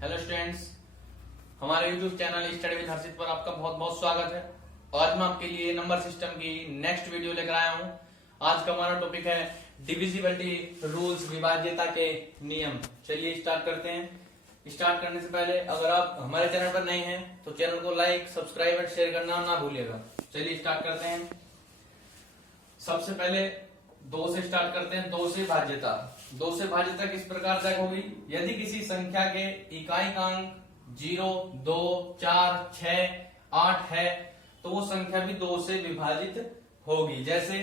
Hello students, हमारे YouTube channel study with हर्षित पर आपका बहुत बहुत स्वागत है। आज मैं आपके लिए नंबर सिस्टम की नेक्स्ट वीडियो लेकर आया हूं। आज का हमारा टॉपिक है डिविजिबिलिटी रूल्स, विभाज्यता के नियम। चलिए स्टार्ट करते हैं। स्टार्ट करने से पहले अगर आप हमारे चैनल पर नए हैं तो चैनल को लाइक, सब्सक्राइब और शेयर करना ना भूलिएगा। चलिए स्टार्ट करते हैं। सबसे पहले दो से स्टार्ट करते हैं। दो से भाज्यता। दो से भाज्यता किस प्रकार तय होगी? यदि किसी संख्या के इकाइकांक 0, 2, 4, 6, 8 है तो वो संख्या भी 2 से विभाजित होगी। जैसे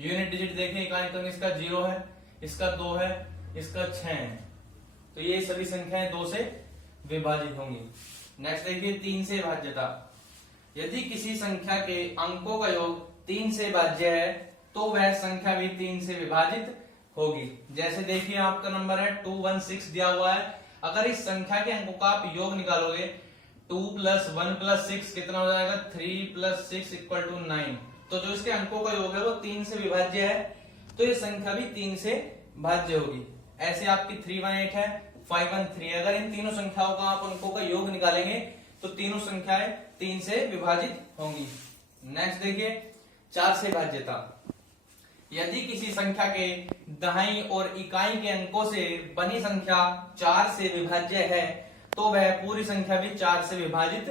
यूनिट डिजिट देखें, इकाइकांक इसका 0 है, इसका 2 है, इसका 6 है, तो ये सभी संख्याएं 2 से विभाजित होंगी। नेक्स्ट देखिए 3 से भाज्यता। यदि किसी संख्या के अंकों का योग 3 से भाज्य है तो वह संख्या भी 3 से विभाजित होगी। जैसे देखिए आपका नंबर है 216 दिया हुआ है। अगर इस संख्या के अंकों का आप योग निकालोगे 2 + 1 + 6 कितना हो जाएगा? 3 + 6 = 9। तो जो इसके अंकों का योग है वो 3 से विभाज्य है, तो ये संख्या भी 3 से भाज्य होगी। ऐसे आपकी 318 है, 513। अगर इन तीनों संख्याओं का आप अंकों का योग निकालेंगे तो तीनों संख्याएं 3 से विभाजित होंगी। नेक्स्ट देखिए 4 से भाज्यता। यदि किसी संख्या के दहाई और इकाई के अंकों से बनी संख्या 4 से विभाज्य है तो वह पूरी संख्या भी 4 से विभाजित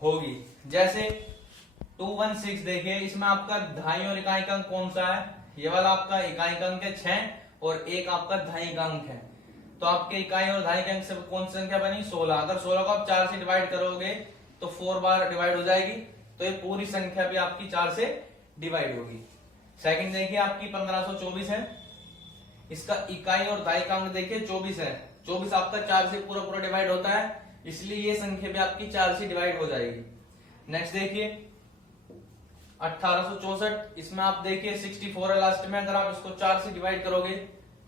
होगी। जैसे 216 देखिए, इसमें आपका दहाई और इकाई का अंक कौन सा है? ये वाला आपका इकाई का अंक है 6 और एक आपका दहाई का अंक है। तो आपके इकाई और दहाई के अंक से कौन सी संख्या बनी? 16। अगर 16 को आप 4 से डिवाइड करोगे तो 4 बार डिवाइड हो जाएगी, तो ये पूरी संख्या भी आपकी 4 से डिवाइड होगी। सेकंड देखिए आपकी 1524 है, इसका इकाई और दहाई का अंक देखिए 24 है। 24 आपका 4 से पूरा पूरा डिवाइड होता है, इसलिए ये संख्या भी आपकी 4 से डिवाइड हो जाएगी। नेक्स्ट देखिए 1864, इसमें आप देखिए 64 है लास्ट में। अगर आप इसको 4 से डिवाइड करोगे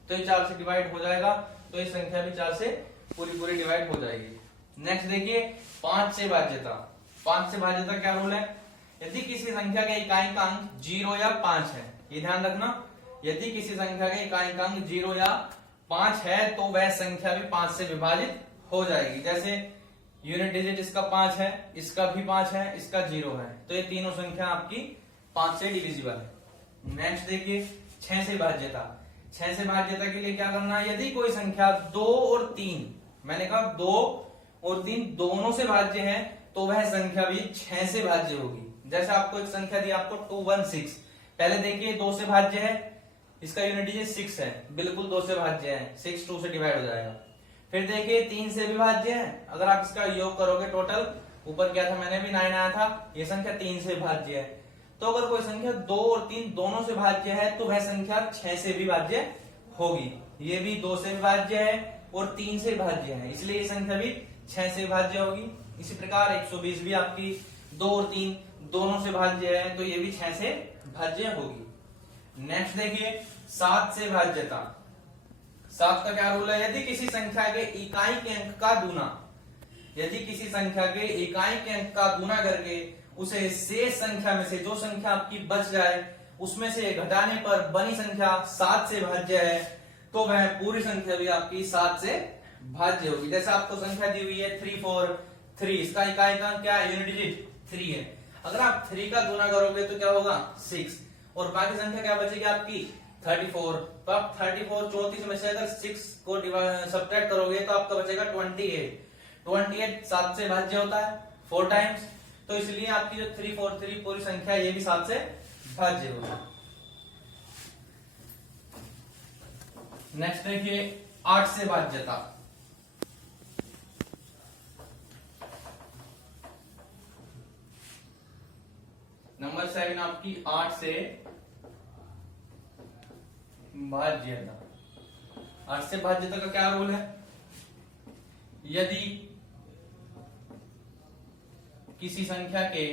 तो ये 4 से डिवाइड हो जाएगा, तो ये संख्या भी 4 से पूरी पूरी डिवाइड हो जाएगी। नेक्स्ट देखिए 5 से भाज्यता। 5 से भाज्यता क्या रूल है? यदि किसी संख्या के इकाई का अंक 0 या 5 है, ये ध्यान रखना, यदि किसी संख्या के इकाई का अंक 0 या 5 है तो वह संख्या भी 5 से विभाजित हो जाएगी। जैसे यूनिट डिजिट इसका 5 है, इसका भी 5 है, इसका 0 है, तो ये तीनों संख्या आपकी 5 से डिविजिबल है। नेक्स्ट देखिए 6 से भाज्यता। 6 से भाज्यता के लिए क्या करना है? यदि कोई संख्या 2 और 3, मैंने कहा 2 और 3 दोनों से भाज्य है तो वह संख्या भी 6 से भाज्य होगी। जैसे आपको एक संख्या दी, आपको 216, पहले देखिए 2 से भाज्य है, इसका यूनिट डिजिट 6 है, बिल्कुल 2 से भाज्य है, 6 2 से डिवाइड हो जाएगा। फिर देखिए 3 से भी भाज्य है, अगर आप इसका योग करोगे टोटल, ऊपर क्या था मैंने भी 9 आया था, ये संख्या 3 से भाज्य है। तो अगर कोई संख्या 2 और 3 दोनों से भाज्य है तो वह संख्या 6 से भी भाज्य होगी। ये भी 2 से भी भाज्य है और 3 से भाज्य है, इसलिए ये संख्या भी 6 से भाज्य होगी। इसी प्रकार 120 भी आपकी 2 और 3 दोनों से भाज्य है, तो ये भी 6 से भाज्य होगी। नेक्स्ट देखिए 7 से भाज्यता। 7 का क्या रूल है? यदि किसी संख्या के इकाई के अंक का गुना, यदि किसी संख्या के इकाई के अंक का गुना करके उसे शेष संख्या में से जो संख्या आपकी बच जाए उसमें से घटाने पर बनी संख्या 7 से भाज्य है तो वह पूरी संख्या भी आपकी 7 से भाज्य होगी। जैसे आपको संख्या दी हुई है 343, इसका इकाई का अंक क्या है? यूनिट डिजिट 3 है। अगर आप 3 का गुना करोगे तो क्या होगा? 6, और बाकी संख्या क्या बचेगी आपकी? 34। तो आप 34 34 में से अगर 6 को सब्ट्रैक्ट करोगे तो आपका बचेगा 28। 28 7 से भाज्य होता है 4 टाइम्स, तो इसलिए आपकी जो 343 पूरी संख्या ये भी 7 से भाज्य होगी। नेक्स्ट देखिए 8 से भाज्यता। नंबर 7 आपकी 8 से भाज्यता। 8 से भाज्यता का क्या रूल है? यदि किसी संख्या के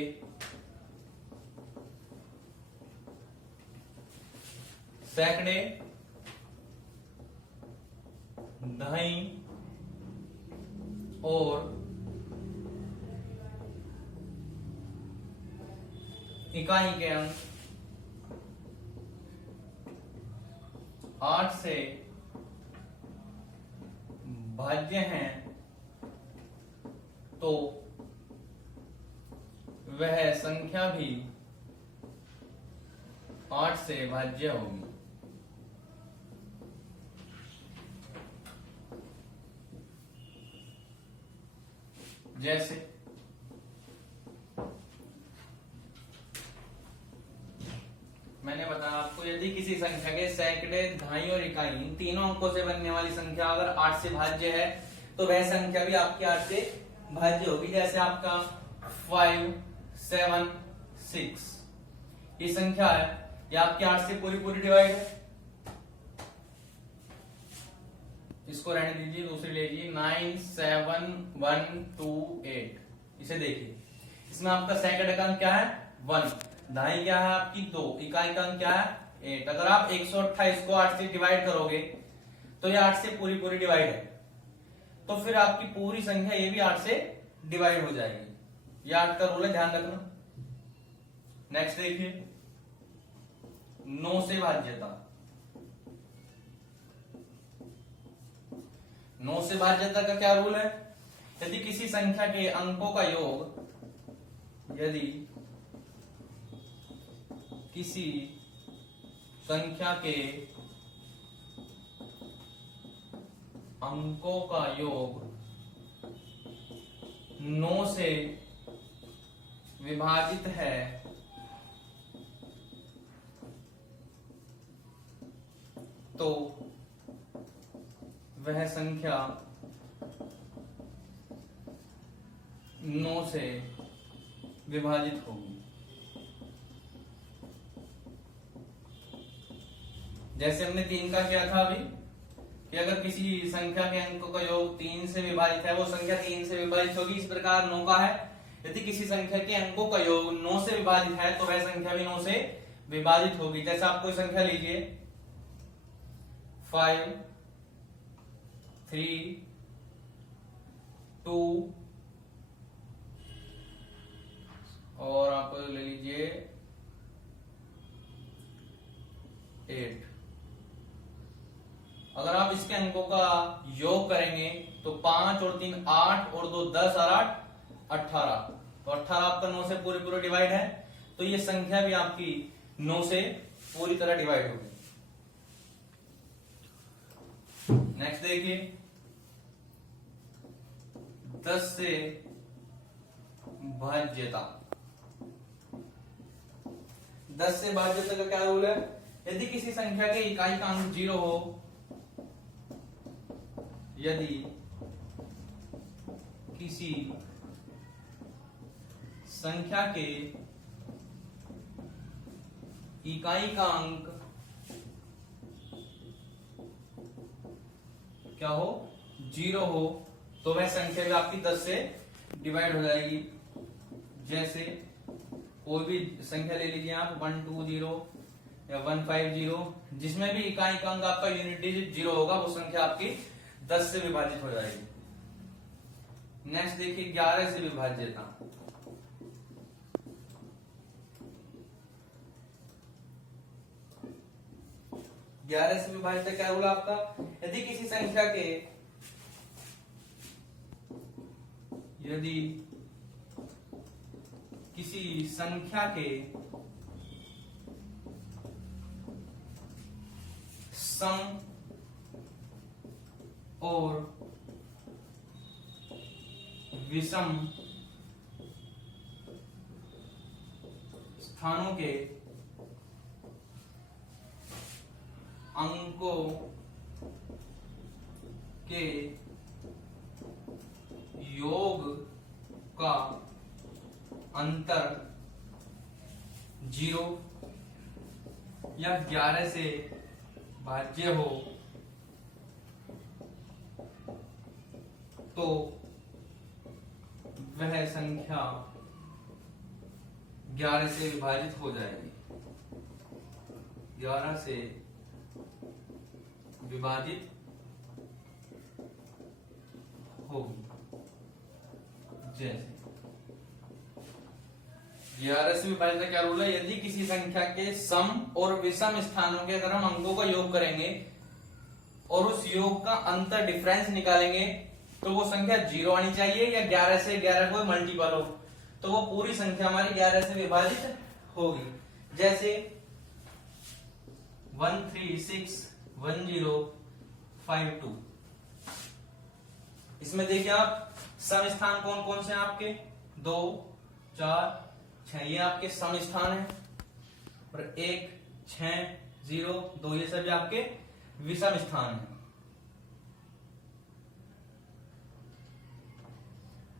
सैकड़े, दहाई और इकाई के अंक 8 से भाज्य हैं तो वह संख्या भी 8 से भाज्य होगी। जैसे मैंने बताया आपको, यदि किसी संख्या के सैकड़े, दहाई और इकाई इन तीनों अंकों से बनने वाली संख्या अगर 8 से भाज्य है तो वह संख्या भी आपकी 8 से भाज्य होगी। जैसे आपका 5, 7, 6 ये संख्या है, ये आपकी 8 से पूरी पूरी डिवाइड है। इसको रहने दीजिए, दूसरी लीजिए 9, 7, 1, 2, 8। इसे देखिए, इसमें आपका सैकड़े का अंक क्या है 1, दहाई क्या है आपकी 2, इकाई का अंक क्या है 8। अगर आप 128 को 8 से डिवाइड करोगे तो ये 8 से पूरी पूरी डिवाइड है, तो फिर आपकी पूरी संख्या ये भी 8 से डिवाइड हो जाएगी। ये 8 का रूल है, ध्यान रखना। नेक्स्ट देखिए 9 से भाज्यता। 9 से भाज्यता का क्या रूल है? यदि किसी संख्या के अंकों का योग, यदि किसी संख्या के अंकों का योग 9 से विभाजित है तो वह संख्या 9 से विभाजित होगी। जैसे हमने 3 का किया था अभी, कि अगर किसी संख्या के अंकों का योग 3 से विभाजित है वो संख्या 3 से विभाजित होगी। इस प्रकार 9 का है, यदि किसी संख्या के अंकों का योग 9 से विभाजित है तो वह संख्या भी 9 से विभाजित होगी। जैसे आप कोई संख्या लीजिए 5, 3, 2 और आप ले लीजिए 8। अगर आप इसके अंकों का योग करेंगे तो 5 और 3 8 और 2 10 और 8 18। तो 18 आपका 9 से पूरी पूरी डिवाइड है, तो ये संख्या भी आपकी 9 से पूरी तरह डिवाइड होगी। नेक्स्ट देखिए 10 से भाज्यता। 10 से भाज्यता का क्या रूल है? यदि किसी संख्या के इकाई का अंक 0 हो, यदि किसी संख्या के इकाई का अंक क्या हो 0 हो तो वह संख्या भी आपकी 10 से डिवाइड हो जाएगी। जैसे कोई भी संख्या ले लीजिए आप 120 या 150, जिसमें भी इकाई का अंक आपका यूनिट डिजिट 0 होगा वो संख्या आपकी 10 से विभाजित हो जाएगी। नेक्स्ट देखिए 11 से विभाज्यता। 11 से विभाजित क्या रूल आपका? यदि किसी संख्या के सम और विषम स्थानों के अंकों के योग का अंतर 0 या 11 से भाज्य हो तो वह संख्या 11 से विभाजित हो जाएगी। 11 से विभाजित होगी। जैसे 11 से विभाजित का क्या रूल है? यदि किसी संख्या के सम और विषम स्थानों के अगर हम अंकों का योग करेंगे और उस योग का अंतर डिफरेंस निकालेंगे तो वो संख्या 0 आनी चाहिए या 11 से 11 कोई मल्टीपल हो, तो वो पूरी संख्या हमारी 11 से विभाजित होगी। जैसे 1361052, इसमें देखिए आप सम स्थान कौन कौन से हैं आपके, 2 4 6, ये आपके सम स्थान है, और 1 6 0 2 ये सभी आपके विषम स्थान है।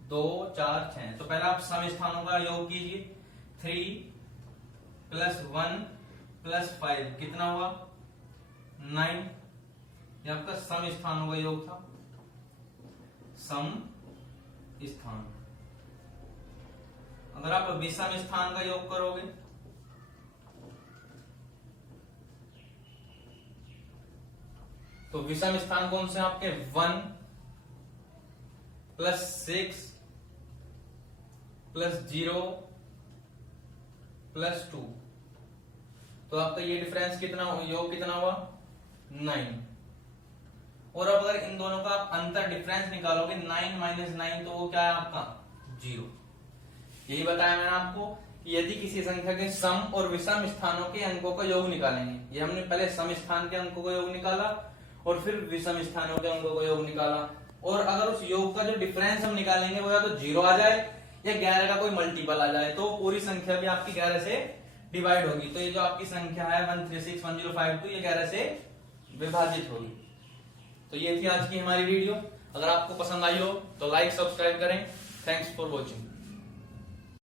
2 4 6, तो पहले आप सम स्थानों का योग कीजिए। 3 + 1 + 5 कितना हुआ, 9, ये आपका सम स्थानों का योग था, सम स्थान। अगर आप विषम स्थान का योग करोगे तो विषम स्थान कौन से आपके, 1 + 6 + 0 + 2, तो आपका ये डिफरेंस कितना योग कितना हुआ, 9। और अब अगर इन दोनों का आप अंतर डिफरेंस निकालोगे 9 - 9, तो वो क्या है आपका 0। यही बताया मैंने आपको कि यदि किसी संख्या के सम और विषम स्थानों के अंकों का योग निकालेंगे, ये हमने पहले सम स्थान के अंकों का योग निकाला और फिर विषम स्थानों के अंकों का योग निकाला, और अगर उस योग का जो डिफरेंस हम निकालेंगे वो या तो 0 आ जाए या 11 का कोई मल्टीपल आ जाए, तो पूरी संख्या भी आपकी 11 से डिवाइड होगी। तो ये जो आपकी संख्या है 1361052, ये 11 से विभाजित होगी। तो ये थी आज की हमारी वीडियो। अगर आपको पसंद आई हो तो लाइक सब्सक्राइब करें। Thanks for watching.